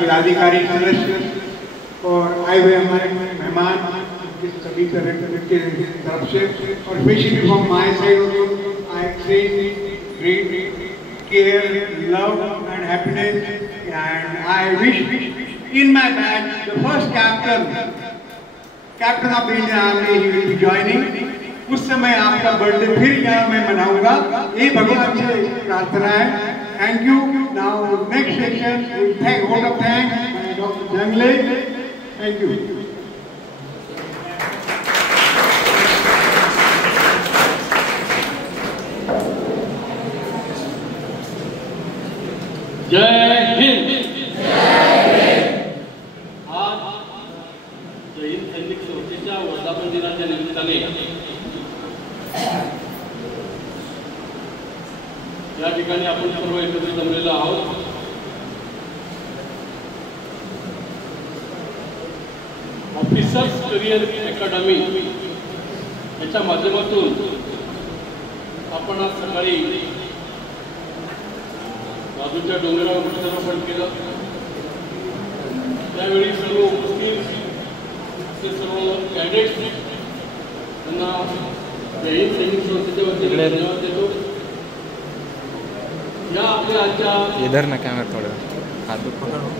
पदाधिकारी सदस्य और आए हुए हमारे मेहमान सभी तरह के तरफ से और specially from my side I exchange great care, love and happiness, and I wish in my batch the first captain of Indian Army he will be joining. उस समय आपका बर्थडे फिर यहाँ मैं मनाऊंगा, ये भगवान से प्रार्थना है. Thank you. Now next section, thank vote of thanks, Dr. Jangle. Thank you. जय हिंद. आज जय हिंद सैनिक संस्थेच्या वर्धापन दिनाच्या निमित्ताने या ठिकाणी आपण सर्व एकत्र जमलेलो आहोत. ऑफिसर्स करिअर अकॅडमी याच्या माध्यमातून आपण आज सकाळी बाजूच्या डोंगरावर वृक्षारोपण केलं. त्यावेळी सर्व उपस्थित ते सर्व कॅडेट्स त्यांना जय हिंद सैनिक संस्थेच्या वतीने धन्यवाद देतो. या आपल्या आजच्या इधर ना कॅमेरा थोडं हात पकडो.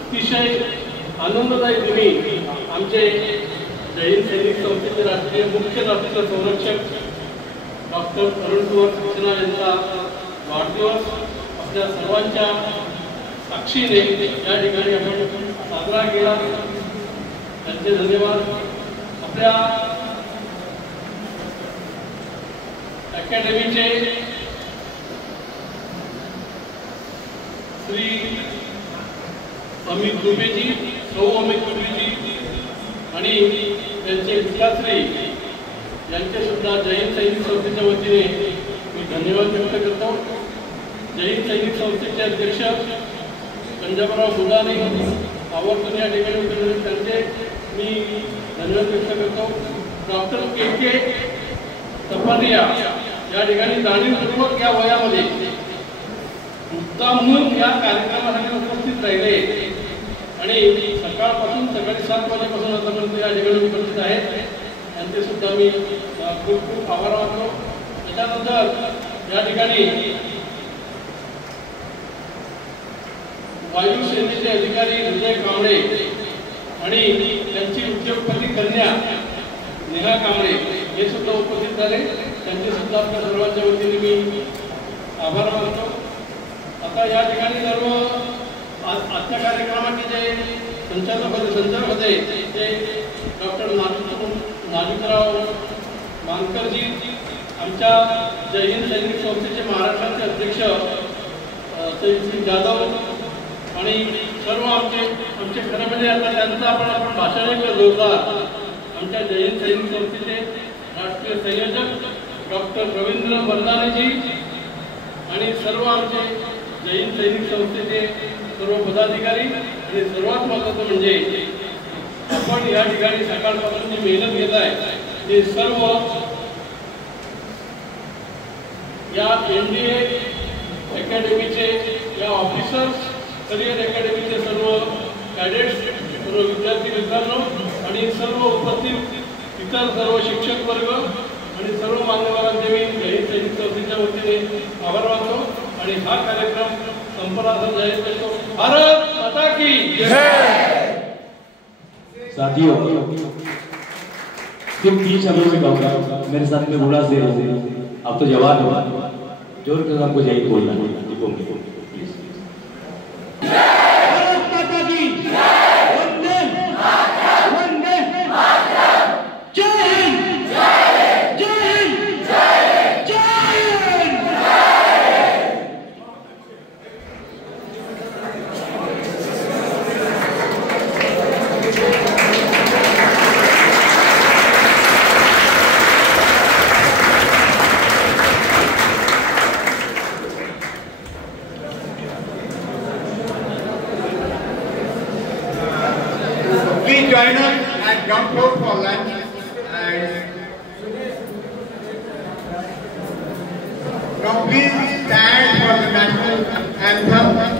अतिशय आनंददायी दिनी आमचे जय हिंद सैनिक संस्थेचे राष्ट्रीय मुख्य राष्ट्रीय संरक्षक डॉक्टर अरुण कुमार सक्सेना यांचा वाढदिवस आपल्या सर्वांच्या साक्षीने या ठिकाणी आपण साजरा केला. त्यांचे धन्यवाद. आपल्या अकॅडमीचे श्री अमित दुबेजी, सौ अमित दुबेजी आणि त्यांचे विकासश्री यांचे सुद्धा जय हिंद सैनिक संस्थेच्या वतीने मी धन्यवाद व्यक्त करतो. जय हिंद सैनिक संस्थेचे अध्यक्ष पंजाबराव मुलानी आवर्जून या ठिकाणी उतरले, त्यांचे मी धन्यवाद व्यक्त करतो. डॉक्टर के तपारिया या ठिकाणी जाणीवपूर्वक या वयामध्ये मुद्दाम म्हणून या कार्यक्रमासाठी उपस्थित राहिले आणि सकाळपासून सकाळी 7 वाजेपासून आतापर्यंत या ठिकाणी उपस्थित आहेत. त्यांचे सुद्धा मी खूप खूप आभार मानतो. त्यानंतर या ठिकाणी वायुसेनेचे अधिकारी विजय कांबळे आणि त्यांची उद्योगपती कन्या नेहा कांबळे हे सुद्धा उपस्थित झाले. त्यांचे सुद्धा आपल्या सर्वांच्या वतीने मी आभार मानतो. आता या ठिकाणी सर्व आजच्या कार्यक्रमाचे जे संचालक होते ते डॉक्टर नाजुकराव मानकरजी, आमच्या जय हिंद सैनिक संस्थेचे महाराष्ट्राचे अध्यक्ष श्री जाधव आणि सर्व आमचे खरं म्हणजे आता त्यांचं आपण भाषण जोरदार आमच्या जय हिंद सैनिक संस्थेचे राष्ट्रीय संयोजक डॉक्टर रवींद्र बरदानेजी आणि सर्व आमचे जय हिंद सैनिक संस्थेचे सर्व पदाधिकारी आणि सर्वात महत्त्वाचं म्हणजे आपण या ठिकाणी सकाळपासून जी मेहनत घेत आहे ते सर्व या NDA अकॅडमीचे या ऑफिसर्स करिअर अकॅडमीचे सर्व कॅडेट्स, सर्व विद्यार्थी मित्रांनो आणि सर्व उपस्थित इतर सर्व शिक्षक वर्ग आणि सर्व मान्यवरांचे मी जय हिंद सैनिक संस्थेच्या वतीने आभार मानतो आणि हा कार्यक्रम संपला जाहीर करतो. भारत माता की जय. साथियों, सिर्फ 3 शब्दों में कहूँगा, मेरे साथ में बोला से आप तो जवान हो, जोर कर हमको जय बोलना है. Join us at ground floor for lunch and now please stand for the national anthem.